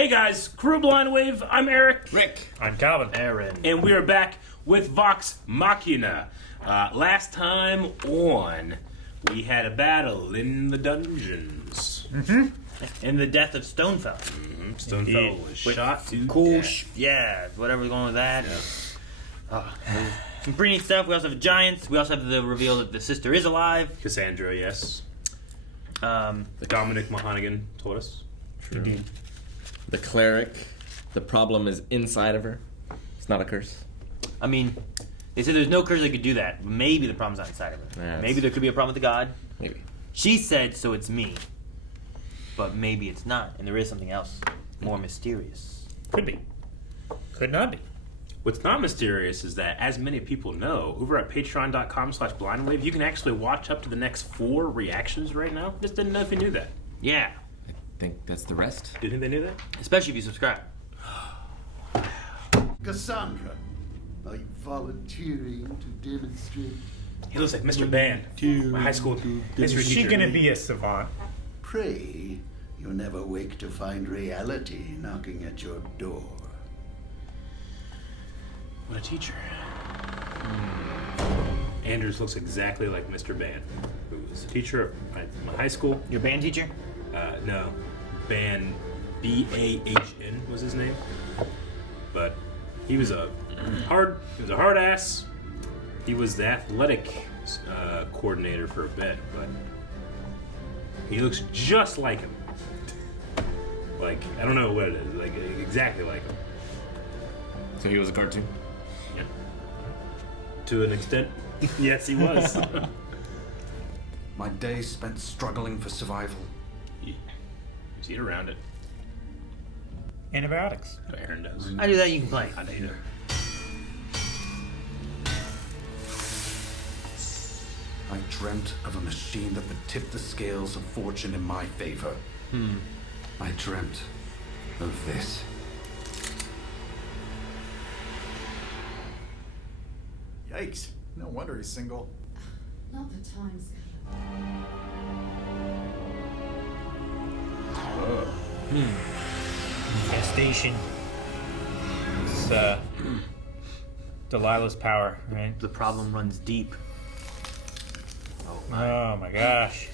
Hey guys, Crew Blind Wave, I'm Eric. Rick. I'm Calvin. Aaron. And we are back with Vox Machina. Last time on, we had a battle in the dungeons. And the death of Stonefell. Stonefell was shot to Cool. death. Yeah, whatever was going on with that. Yeah. Some pretty neat stuff. We also have giants. We also have the reveal that the sister is alive. Cassandra, yes. Um, Dominic Mahonigan told us. Indeed. The cleric. The problem is inside of her. It's not a curse. I mean, they said there's no curse that could do that. Maybe the problem's not inside of her. Yeah, Maybe there could be a problem with the god. Maybe. She said, so it's me. But maybe it's not. And there is something else more mysterious. Could be. Could not be. What's not mysterious is that, as many people know, over at patreon.com/blindwave, you can actually watch up to the next 4 reactions right now. Just didn't know if you knew that. Yeah. I think that's the rest. Do you think they knew that? Especially if you subscribe. Cassandra, are you volunteering to demonstrate? He looks like Mr. Band, my high school history Is she teacher. gonna be a savant? Pray you never wake to find reality knocking at your door. What a teacher. Andrews looks exactly like Mr. Band, who was a teacher at my high school. Your band teacher? No, Ban, B-A-H-N was his name. But he was a hard ass. He was the athletic coordinator for a bit, but he looks just like him. Like, I don't know what it is, like exactly like him. So he was a cartoon? Yeah. To an extent, yes, he was. My days spent struggling for survival. You see it around it. Antibiotics. What Aaron does. I do that, you can play. Not either. I dreamt of a machine that would tip the scales of fortune in my favor. I dreamt of this. Yikes. No wonder he's single. Not the time schedule. Gestation. It's Delilah's power, right? The problem runs deep. Oh my gosh.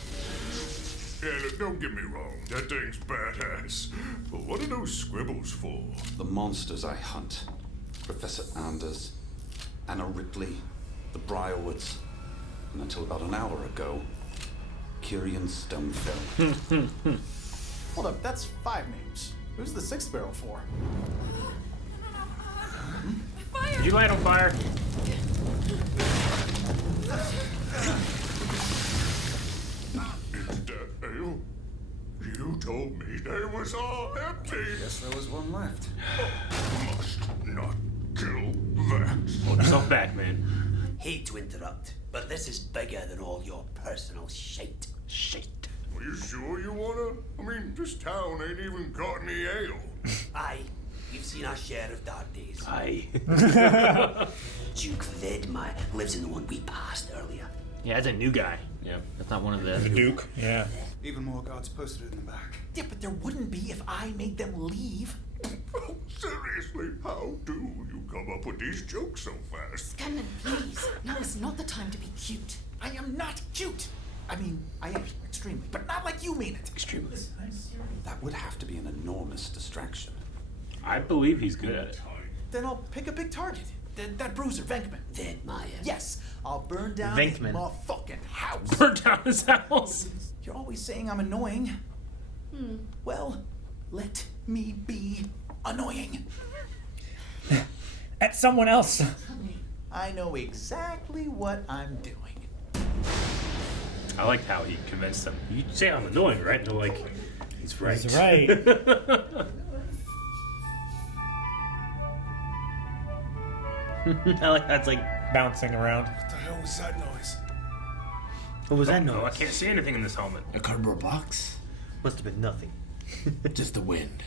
Yeah, look, don't get me wrong, that thing's badass. But what are those scribbles for? The monsters I hunt. Professor Anders, Anna Ripley, the Briarwoods, and until about an hour ago, Kyrian Stonefell. Hold up, that's 5 names. Who's the 6th barrel for? Did you light on fire? Is that ale? You told me they was all empty. Guess there was one left. Must not kill that. Hold yourself back, man. Hate to interrupt, but this is bigger than all your personal shite. Shit. Are you sure you wanna? I mean, this town ain't even got any ale. Aye, we've seen our share of dark days. Aye. Duke Vedma lives in the one we passed earlier. Yeah, that's a new guy. Yeah. That's not one of The the... Duke. Yeah. Even more gods posted in the back. Yeah, but there wouldn't be if I made them leave. Seriously, how do you come up with these jokes so fast? Scanman, please. Now is not the time to be cute. I am not cute. I mean, I am extremely, but not like you mean it. Extremely. That would have to be an enormous distraction. I believe he's good at it. Then I'll pick a big target. That bruiser, Venkman. Vedma. Yes, I'll burn down Venkman. his motherfucking house. Burn down his house. You're always saying I'm annoying. Well, let me be annoying. That's someone else. I know exactly what I'm doing. I liked how he convinced them. You say I'm annoying, right? And they're like, he's right. He's right. I like that's like... Bouncing around. What the hell was that noise? What was that No, I noise? can't see anything in this helmet. A cardboard box? Must have been nothing. Just the wind.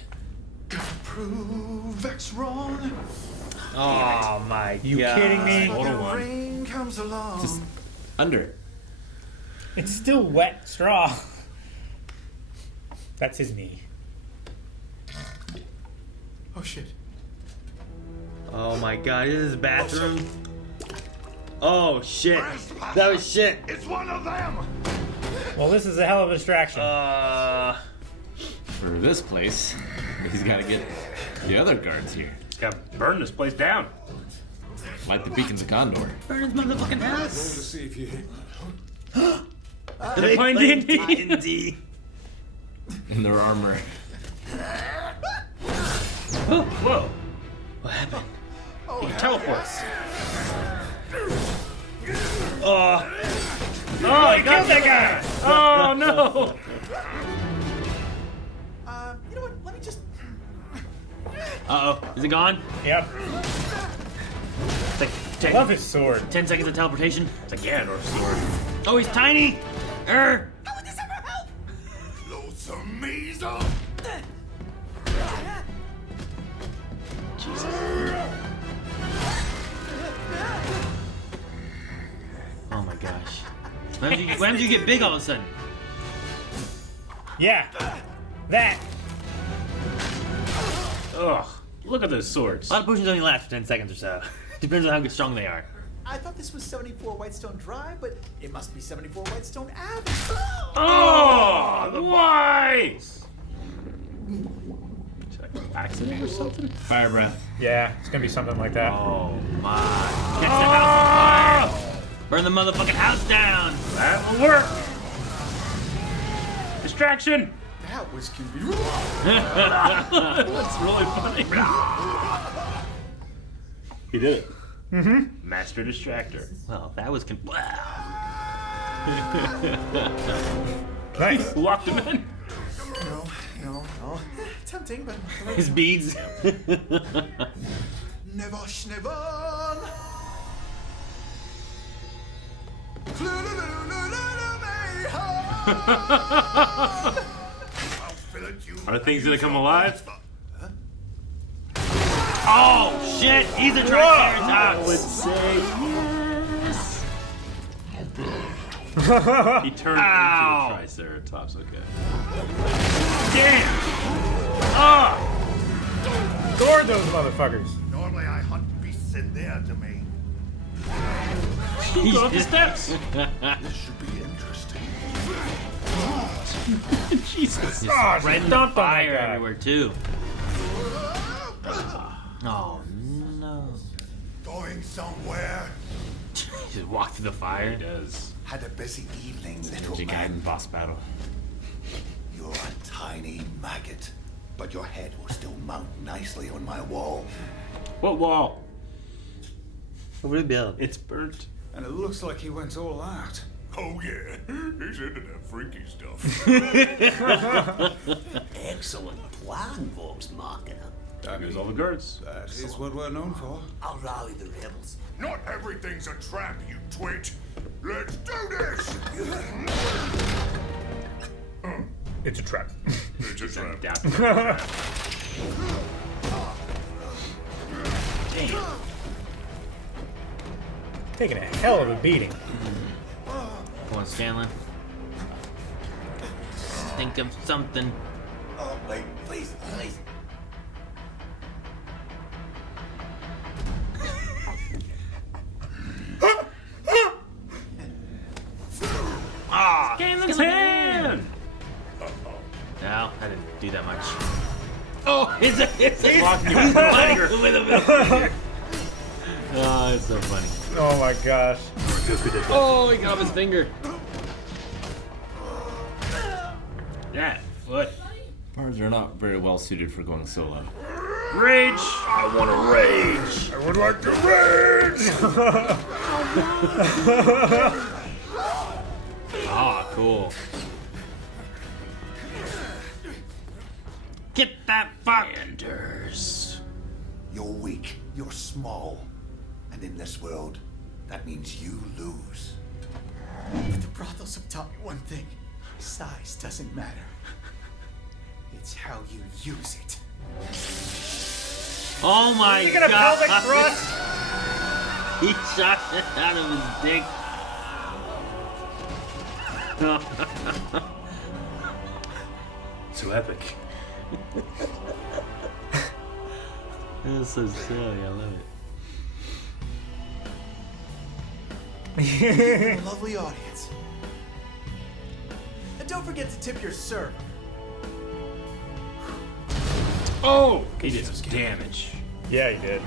Prove X wrong. Oh my god. You kidding me? Hold When on. rain comes along. Just under. It's still wet straw. That's his knee. Oh shit. Oh my god, is this his bathroom? Oh shit. That was shit. It's one of them! Well, this is a hell of a distraction. For this place, he's got to get the other guards here. He's got to burn this place down. Light the beacons of Condor. Burn his motherfucking Roll to house. see if you. They playing D&D? D&D. In their armor. Whoa. What happened? He teleports. Oh. Oh, he got that guy! Oh, no! You know what? Let me just. Uh-oh. Is it gone? Yep. It's like I love his sword. 10 seconds of teleportation. It's like Ganondorf's sword. Oh, he's tiny! How would this ever help? Loathsome measle! Oh my gosh. When did you get big all of a sudden? Yeah. That. Ugh. Look at those swords. A lot of potions only last for 10 seconds or so. Depends on how strong they are. I thought this was 74 Whitestone Drive, but it must be 74 Whitestone Avenue. Oh, why? Accident or something? Fire breath. Yeah, it's gonna be something like that. Oh my. Catch the house on fire! Burn the motherfucking house down! That will work. Distraction. That was convenient. That's really funny. He did it. Mm-hmm. Master distractor. Well, that was Nice. Locked him in. No. Tempting, but. his beads. Never schnever! Are things gonna come alive? Oh shit! He's a Triceratops! would say yes. He turned Ow. into a Triceratops. Okay. Damn! Ah! Gore those motherfuckers. Normally I hunt beasts in their domain. Go up the steps. This should be interesting. Jesus. Oh, Red dumped on that fire guy. everywhere too. Oh no! Going somewhere? He just walked through the fire. He does. Had a busy evening, little Energy guide man. and boss battle. You're a tiny maggot, but your head will still mount nicely on my wall. What wall? What would it build? It's burnt. And it looks like he went all out. Oh yeah, he's into that freaky stuff. Excellent plan, Vox Machina. Here's all the guards. That is what we're known for. I'll rally the rebels. Not everything's a trap, you twit. Let's do this. It's a trap. It's a trap. Damn. Taking a hell of a beating. Come on, Scanlan. Think of something. Oh, wait, please. Ah! Scanlan's hand. No, I didn't do that much. Oh, it's a Blocking you with the finger. Oh, it's so funny. Oh my gosh. Oh, he got his finger. That foot. Bards are not very well suited for going solo. Rage. I want to rage. I would like to rage! Ah, cool. Get that fuck! Anders. You're weak, you're small, and in this world, that means you lose. But the brothels have taught me one thing. Size doesn't matter. It's how you use it. Oh my You gonna god! pelvic thrust? He shot it out of his dick. So epic. That's so silly. I love it. A lovely audience. And don't forget to tip your server. Oh! He did some damage. Yeah, he did.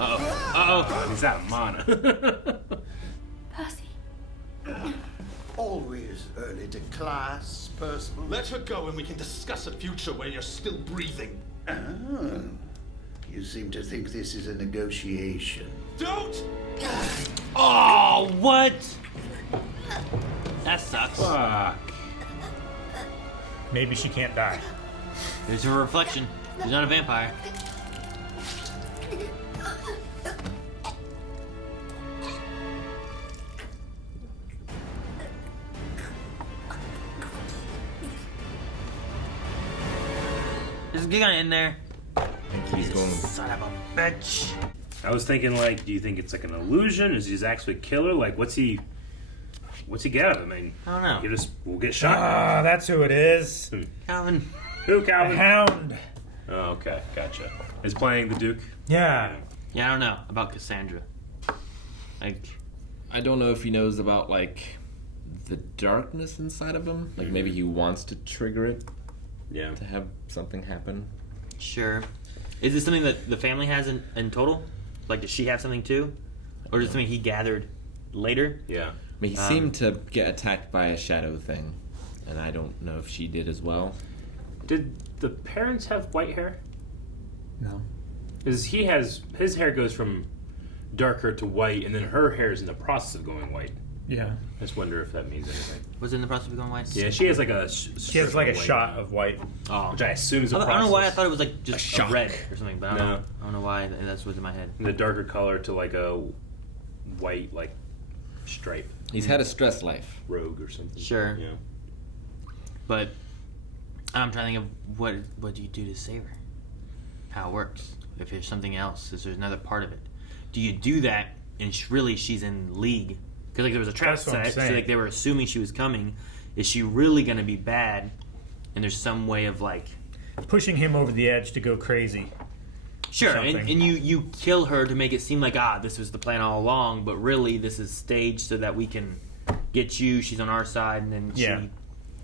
Uh-oh. He's out of mana. Percy. Always early to class, Percival. Let her go and we can discuss a future where you're still breathing. Ah, you seem to think this is a negotiation. Don't! Oh, what? That sucks. Fuck. Maybe she can't die. There's her reflection. She's not a vampire. Just get in there. I think he's going. Son of a bitch. I was thinking, like, do you think it's like an illusion? Is he actually a killer? Like, what's he get out of him? I mean, I don't know. He just will get shot. Ah, that's who it is. Calvin. Who, The Calvin? Hound. Oh, okay, gotcha. Is playing the Duke. Yeah. Yeah, I don't know about Cassandra. Like, I don't know if he knows about like the darkness inside of him. Like maybe he wants to trigger it Yeah. to have something happen. sure. Is this something that the family has in total? Like, does she have something too? Or is it something he gathered later? Yeah. I mean, he seemed to get attacked by a shadow thing, and I don't know if she did as well. Did the parents have white hair? No. Because his hair goes from darker to white, and then her hair is in the process of going white. Yeah. I just wonder if that means anything. Was it in the process of going white? Yeah, she has like a. She has like a shot of white. Oh. Which I assume is a I process. don't know why I thought it was like just A shock. red or something, but I No. don't know why that's what's in my head. And the darker color to like a white like stripe He's had a stress life. rogue or something. Sure. Yeah. But I'm trying to think of what do you do to save her? How it works. If there's something else, if there's another part of it. Do you do that and really she's in league? Because like there was a trap That's what I'm set, so saying. like they were assuming she was coming. Is she really going to be bad? And there's some way of like... Pushing him over the edge to go crazy. Sure, and Something. you kill her to make it seem like, this was the plan all along, but really this is staged so that we can get you, she's on our side, and then Yeah. she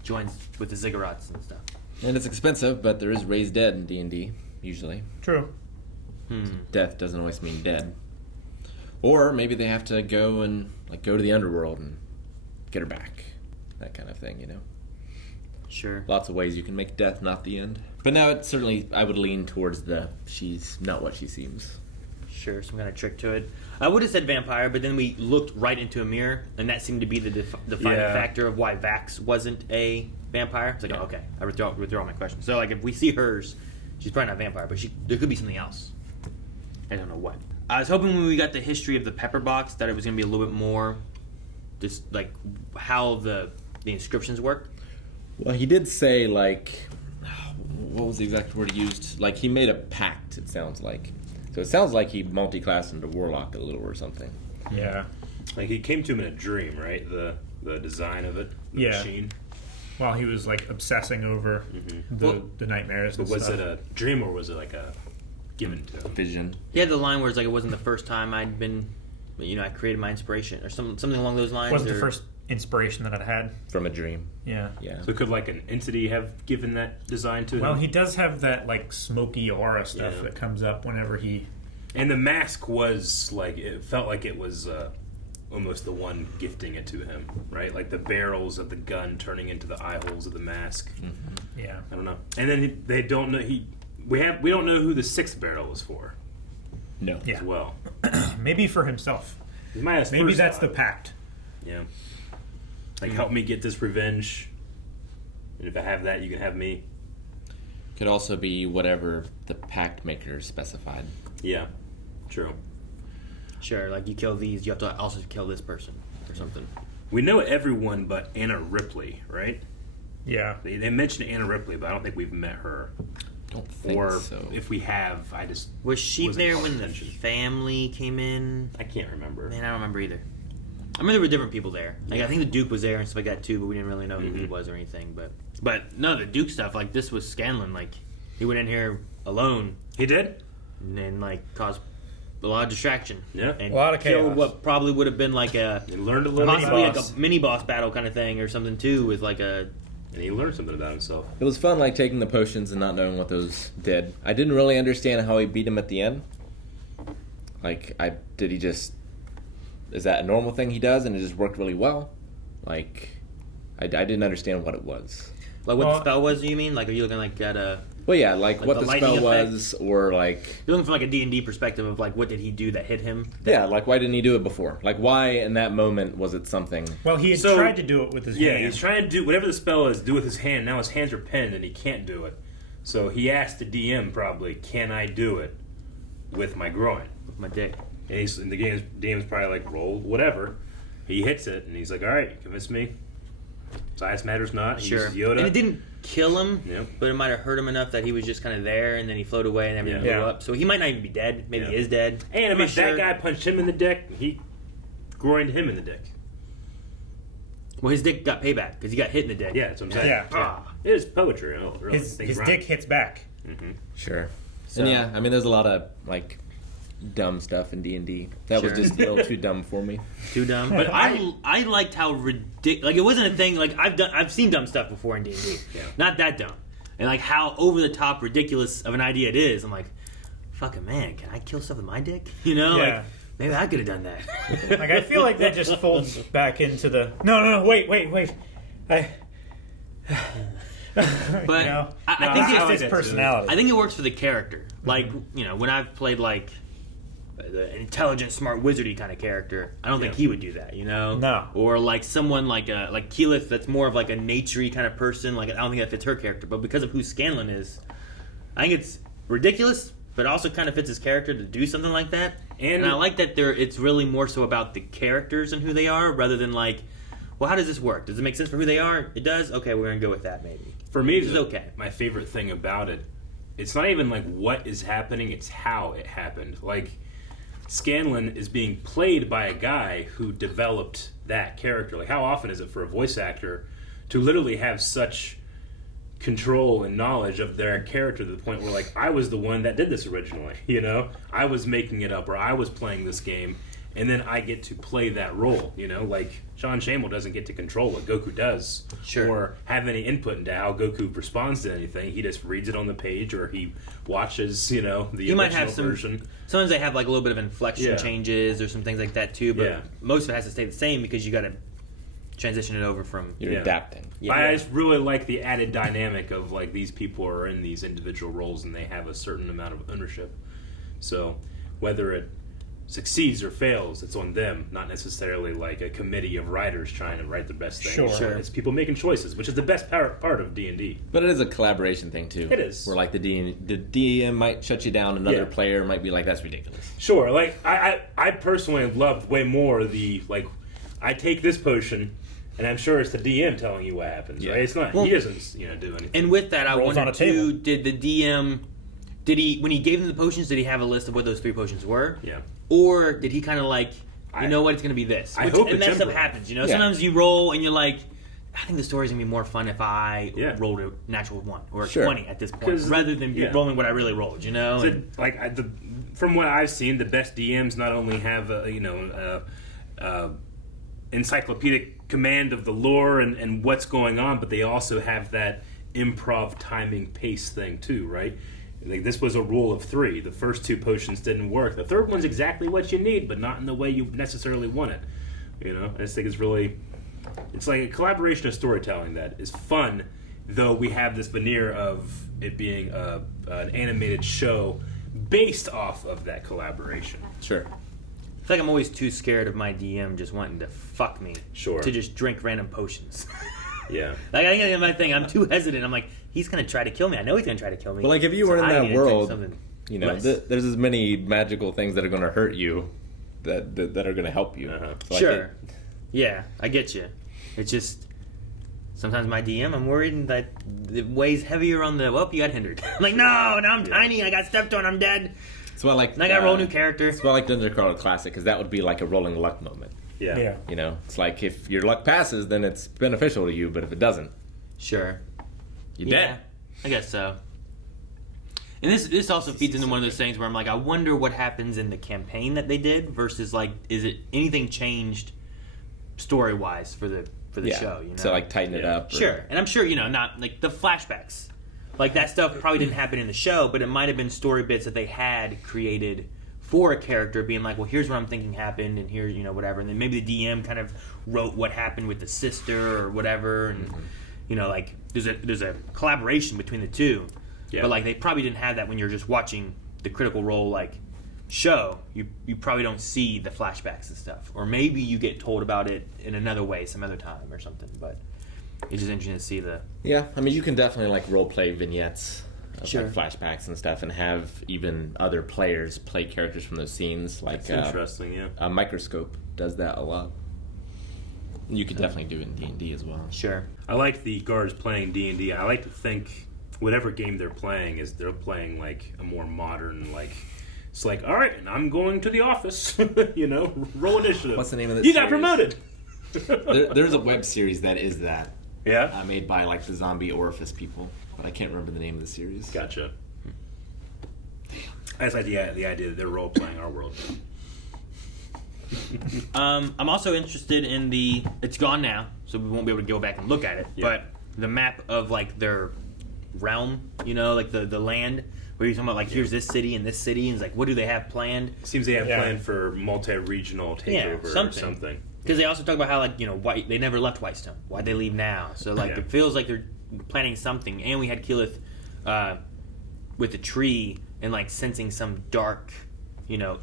joins with the ziggurats and stuff. And it's expensive, but there is raised dead in D&D, usually. True. Death doesn't always mean dead. Or maybe they have to go and like go to the underworld and get her back. That kind of thing, you know? Sure. Lots of ways you can make death not the end. But now it certainly, I would lean towards the she's not what she seems. Sure, some kind of trick to it. I would have said vampire, but then we looked right into a mirror, and that seemed to be the defining Yeah. factor of why Vax wasn't a vampire. It's like, oh, okay, I withdraw all my questions. So, like, if we see hers, she's probably not a vampire, but there could be something else. I don't know what. I was hoping when we got the history of the Pepperbox that it was going to be a little bit more, just like how the inscriptions work. Well, he did say, like, what was the exact word he used? Like, he made a pact, it sounds like. So it sounds like he multi-classed into Warlock a little or something. Yeah. Like he came to him in a dream, right? The design of it, the Yeah. machine. While he was like obsessing over the nightmares and But was stuff. it a dream or was it like a given to him? Vision. He had the line where it's like it wasn't the first time I'd been, I created my inspiration or something along those lines. Wasn't the or- first inspiration that I'd had. From a dream. Yeah. Yeah. So could like an entity have given that design to him? Well, he does have that like smoky aura stuff Yeah. that comes up whenever he. And the mask was like, it felt like it was almost the one gifting it to him, right? Like the barrels of the gun turning into the eye holes of the mask. Mm-hmm. Yeah. I don't know. And then they don't know we don't know who the sixth barrel is for. No. Yeah. As well. Maybe for himself. He might have Maybe first that's thought. the pact. Yeah. Like help me get this revenge. And if I have that, you can have me. Could also be whatever the pact maker specified. Yeah. True. Sure, like you kill these, you have to also kill this person or something. We know everyone but Anna Ripley, right? Yeah. They mentioned Anna Ripley, but I don't think we've met her. Don't think Or so. if we have, I just Was she wasn't there paying when attention. the family came in? I can't remember. Man, I don't remember either. I mean, there were different people there. Like I think the Duke was there and stuff like that too, but we didn't really know who he was or anything. But no, the Duke stuff, like this was Scanlan. Like he went in here alone. He did? and then like caused a lot of distraction. Yeah. And A lot of killed chaos. what probably would have been like a He learned a little possibly about like a mini boss battle kind of thing or something too, with like a. and he learned something about himself. It was fun, like taking the potions and not knowing what those did. I didn't really understand how he beat him at the end. Like, did he just? Is that a normal thing he does, and it just worked really well? Like, I didn't understand what it was. Like what the spell was? You mean? Like, are you looking like at a? Well, yeah, like what the the spell lightning effect? was, or like. You're looking from like a D&D perspective of like what did he do that hit him? Yeah, like why didn't he do it before? Like why in that moment was it something? Well, he had So- tried to do it with his Yeah, hand. he's trying to do whatever the spell is, do with his hand. Now his hands are pinned and he can't do it. So he asked the DM probably, "Can I do it with my groin?" With my dick. And he's in the game. DM's probably like, "Roll whatever." He hits it and he's like, "All right, convince me. Size matters not." He Sure. uses Yoda. And it didn't kill him, Yep. but it might have hurt him enough that he was just kind of there, and then he floated away and everything Yeah. blew Yeah. up. So he might not even be dead. Maybe he is dead. And I I'm mean, not sure. that guy punched him in the dick. He groined him in the dick. Well, his dick got payback because he got hit in the dick. Yeah, that's what I'm saying. Yeah. Ah, it is poetry. Oh, really. His Things rhyme. dick hits back. Sure. So- And yeah, I mean, there's a lot of like dumb stuff in D&D. That was Sure. just a little too dumb for me. Too dumb. But I liked how ridiculous. Like, it wasn't a thing. Like, I've seen dumb stuff before in D&D. Yeah. Not that dumb. And like how over the top ridiculous of an idea it is. I'm like, fucking man, can I kill stuff with my dick? You know, Yeah. like maybe I could have done that. Like I feel like that just folds back into the no wait I But you know, I no, think it's it's just like his that too. personality. I think it works for the character. Like, you know, when I've played like the intelligent, smart, wizardy kind of character, I don't think he would do that. You know, No. Or like someone like Keyleth, that's more of like a naturey kind of person. Like I don't think that fits her character. But because of who Scanlan is, I think it's ridiculous, but also kind of fits his character to do something like that. And I like that it's really more so about the characters and who they are, rather than like, well, how does this work? Does it make sense for who they are? It does. Okay, we're gonna go with that maybe. For me, Which is okay. My favorite thing about it, it's not even like what is happening, it's how it happened. Like, Scanlan is being played by a guy who developed that character. Like, how often is it for a voice actor to literally have such control and knowledge of their character to the point where, like, I was the one that did this originally, you know? I was making it up, or I was playing this game, and then I get to play that role, you know? Like, Sean Shamel doesn't get to control what Goku does, Sure. or have any input into how Goku responds to anything. He just reads it on the page, or he watches, you know, the You original might have some. version. Sometimes they have like a little bit of inflection Yeah. changes or some things like that too. But Yeah. most of it has to stay the same because you got to transition it over from. You're Yeah. adapting. Yeah. I just really like the added dynamic of, like, these people are in these individual roles and they have a certain amount of ownership. So whether it succeeds or fails, it's on them, not necessarily like a committee of writers trying to write the best thing. Sure. Sure. It's people making choices, which is the best part of D&D. But it is a collaboration thing too. It is. Where like the DM might shut you down, another Yeah. player might be like, that's ridiculous. Sure, like, I personally loved way more the, like, I take this potion, and I'm sure it's the DM telling you what happens, right? It's not, Well, he doesn't, you know, do anything. And with that, I Rolls on wonder a table. too. Did the DM? Did he, when he gave them the potions, did he have a list of what those 3 potions were? Yeah. Or did he kind of like, you I- know what, it's going to be this? I hope and it's that stuff Emperor. happens, you know? Yeah. Sometimes you roll and you're like, I think the story's going to be more fun if I Yeah. rolled a natural 1 or Sure. 20 at this point, 'Cause- rather than yeah. rolling what I really rolled, you know? So, And- like, from what I've seen, the best DMs not only have encyclopedic command of the lore and what's going on, but they also have that improv timing pace thing too, right? Like, this was a rule of 3. The first 2 potions didn't work. The third one's exactly what you need, but not in the way you necessarily want it. You know, I just think it's like a collaboration of storytelling that is fun, though we have this veneer of it being an animated show based off of that collaboration. Sure. I feel like I'm always too scared of my DM just wanting to fuck me. Sure. To just drink random potions. Yeah. Like, I think that's my thing. I'm too hesitant. I'm like, he's going to try to kill me. I know he's going to try to kill me. But like if you were in I that need to drink world, something you know, less. there's as many magical things that are going to hurt you that are going to help you. Uh-huh. So I Sure. think- Yeah, I get you. It's just sometimes my DM, I'm worried that it weighs heavier on the, well, you got hindered. I'm like, no, now I'm tiny. I got stepped on. I'm dead. So I like. And I got to roll a new character. That's why I like Dungeon Crawler Classic because that would be like a rolling luck moment. Yeah. Yeah. You know, it's like if your luck passes, then it's beneficial to you. But if it doesn't, Sure. you're Yeah, dead. I guess so. And this also feeds into one of those things where I'm like, I wonder what happens in the campaign that they did versus like, is it anything changed story wise for the show? You know, so like tighten it up. Sure, and I'm sure not like the flashbacks, like that stuff probably didn't happen in the show, but it might have been story bits that they had created for a character, being like, well, here's what I'm thinking happened, and here's whatever, and then maybe the DM kind of wrote what happened with the sister or whatever, and like there's a collaboration between the two. Yeah. But like they probably didn't have that when you're just watching the Critical Role like show. You probably don't see the flashbacks and stuff, or maybe you get told about it in another way some other time or something. But it's just interesting to see the. Yeah, I mean you can definitely like role play vignettes, of, sure, like flashbacks and stuff, and have even other players play characters from those scenes. Like that's interesting, yeah. A Microscope does that a lot. You could definitely do it in D&D as well. Sure. I like the guards playing D&D. I like to think whatever game they're playing is they're playing like a more modern, like it's like, all right, and I'm going to the office, roll initiative. What's the name of it? You got promoted. There's a web series that is that. Yeah. Made by like the zombie orifice people, but I can't remember the name of the series. Gotcha. I just like the idea that they're role playing our world. I'm also interested in it's gone now, so we won't be able to go back and look at it, but the map of like their realm, like the land, where you're talking about like here's this city and it's like what do they have planned? Seems they have planned for multi-regional takeover or something. Because they also talk about how like they never left Whitestone. Why'd they leave now? So like it feels like they're planning something. And we had Keyleth with the tree and like sensing some dark,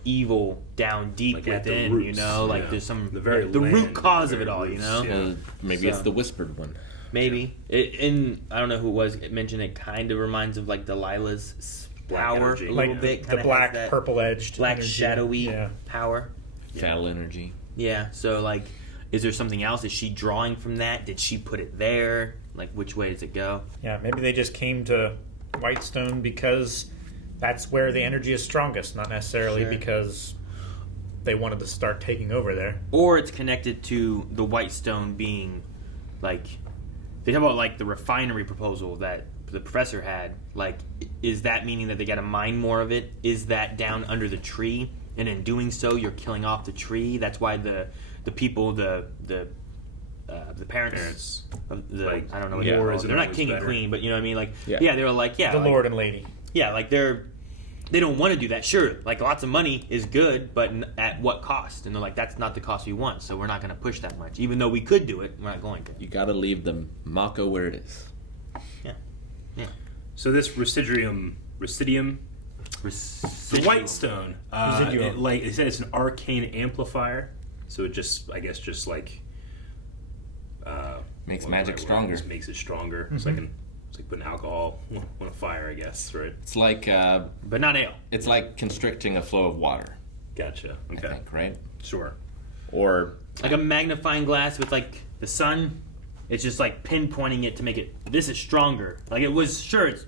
evil down deep like within. Roots, like there's some the root cause of it all. Roots, maybe it's the whispered one. Maybe and I don't know who it was. It mentioned it kind of reminds of like Delilah's power a little bit. The black purple edged, black energy. Shadowy power, fatal energy. Yeah. So like, is there something else? Is she drawing from that? Did she put it there? Like, which way does it go? Yeah, maybe they just came to Whitestone because that's where the energy is strongest, not necessarily because they wanted to start taking over there. Or it's connected to the Whitestone being like. They talk about like the refinery proposal that the professor had. Like, is that meaning that they got to mine more of it? Is that down under the tree? And in doing so, you're killing off the tree. That's why the people, the parents, I don't know what they're not king and queen, but you know what I mean. Like, they were like, the lord and lady. Yeah, like they don't want to do that. Sure, like lots of money is good, but at what cost? And they're like, that's not the cost we want, so we're not going to push that much. Even though we could do it, we're not going to. You got to leave the Mako where it is. Yeah. So this Residium, the Whitestone, they said it's an arcane amplifier. So it just like makes magic stronger. Just makes it stronger. Mm-hmm. It's like putting alcohol on a fire, I guess, right? It's like, but not ale. It's like constricting a flow of water. Gotcha. Okay. I think, right? Sure. Or like a magnifying glass with like the sun. It's just like pinpointing it to make it. This is stronger. Like it was. Sure, it's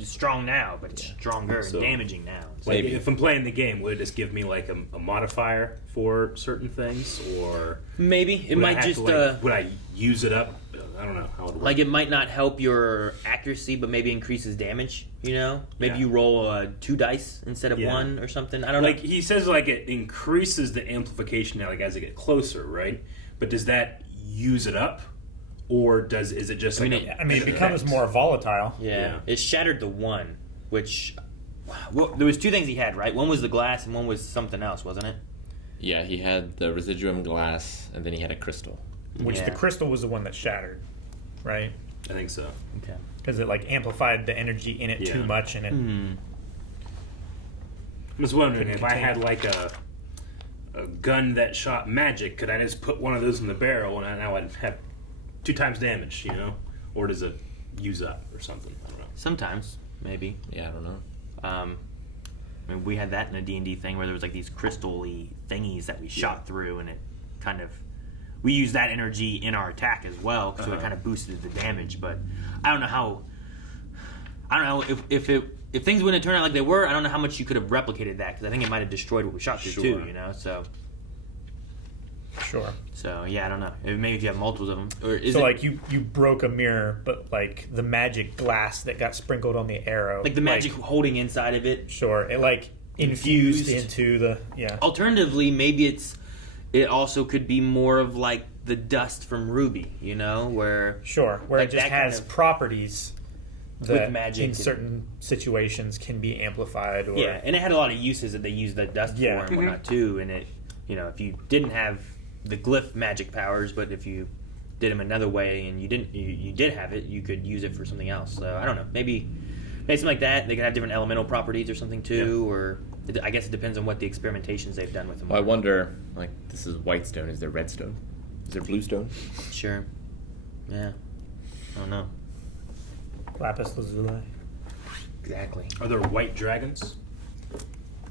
strong now, but it's stronger and damaging now. Like if I'm playing the game, would it just give me like a modifier for certain things, or maybe it might just would I use it up? I don't know how it would work. Like it might not help your accuracy, but maybe increases damage. Maybe you roll 2 dice instead of 1 or something. I don't know. Like he says, like it increases the amplification now, like as they get closer, right? But does that use it up? Or is it just it becomes more volatile. Yeah. It shattered the 1, which there was 2 things he had, right? One was the glass and one was something else, wasn't it? Yeah, he had the residuum glass and then he had a crystal. Which the crystal was the one that shattered, right? I think so. Okay. Because it like amplified the energy in it too much and it I was wondering if I had like a gun that shot magic, could I just put one of those in the barrel and now I'd have 2 times damage, or does it use up or something? I don't know. Sometimes, maybe. Yeah, I don't know. I mean, we had that in a D&D thing where there was like these crystal-y thingies that we shot through, and it kind of we used that energy in our attack as well, so it kind of boosted the damage. But I don't know if things wouldn't turn out like they were. I don't know how much you could have replicated that, because I think it might have destroyed what we shot through too. So Sure. So yeah, I don't know. Maybe if you have multiples of them, or is so it like you broke a mirror, but like the magic glass that got sprinkled on the arrow, like the magic holding inside of it? Sure, it like infused into the Alternatively, maybe it also could be more of like the dust from Ruby, you know, where where like it just that has kind of, properties that with magic in certain situations can be amplified. Or and it had a lot of uses that they used the dust for and whatnot too. And it, you know, if you didn't have the glyph magic powers, but if you did them another way and you did have it, you could use it for something else. So I don't know, maybe something like that. They could have different elemental properties or something too, or I guess it depends on what the experimentations they've done with them. Well, I wonder, like, this is white stone. Is there red stone? Is there blue stone? Sure. Yeah. I don't know. Lapis lazuli. Exactly. Are there white dragons?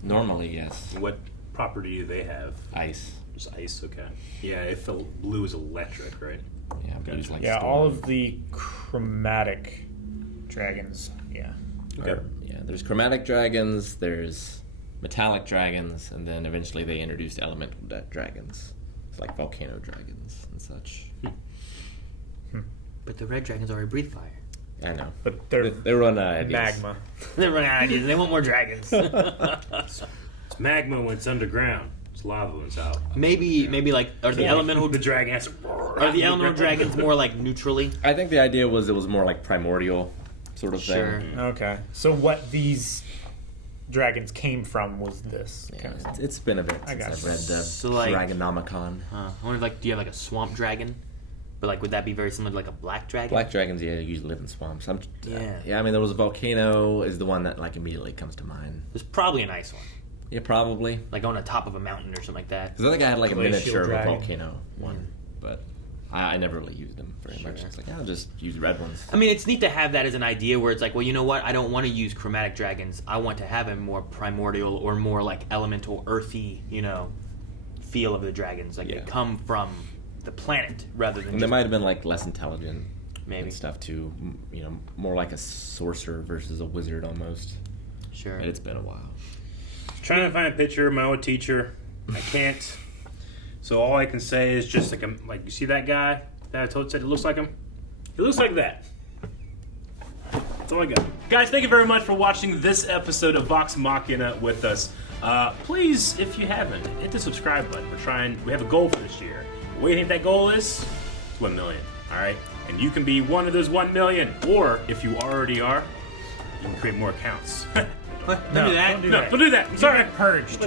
Normally, yes. What property do they have? Ice. Just ice, okay. Yeah, if the blue is electric, right? Yeah, blue's like yeah, storm. all of the chromatic dragons. Yeah. Okay. There's chromatic dragons, there's metallic dragons, and then eventually they introduced elemental dragons. It's like volcano dragons and such. But the red dragons already breathe fire. I know. But they run out of ideas. magma. They run out of ideas. They want more dragons. It's magma when it's underground. It's lava when it's out. Maybe like are the elemental the dragon has to are the elemental dragons more like neutrally? I think the idea was it was more like primordial sort of thing. Okay. So what these dragons came from was this. Yeah, it's been a bit since I've read Dragonomicon. I wonder if, like, do you have like a swamp dragon? But like, would that be very similar to like a black dragon? Black dragons, usually live in swamps. I mean, there was a volcano is the one that like immediately comes to mind. There's probably an ice one. Yeah, probably. Like on the top of a mountain or something like that. Because I think I had like a miniature dragon. of a volcano one, but I never really used them very much. It's like, I'll just use red ones. I mean, it's neat to have that as an idea where it's like, well, you know what? I don't want to use chromatic dragons. I want to have a more primordial or more like elemental, earthy, you know, feel of the dragons. Like they come from the planet rather than. And they might have been like less intelligent, maybe and stuff too. You know, more like a sorcerer versus a wizard almost. Sure. But it's been a while. Trying to find a picture of my old teacher. I can't. So all I can say is just like you see that guy that I told you it looks like him? He looks like that. That's all I got. Guys, thank you very much for watching this episode of Vox Machina with us. Please, if you haven't, hit the subscribe button. We have a goal for this year. What do you think that goal is? It's 1 million, all right? And you can be one of those 1 million. Or if you already are, you can create more accounts. Don't do that. Don't do that. I'm sorry. Purged.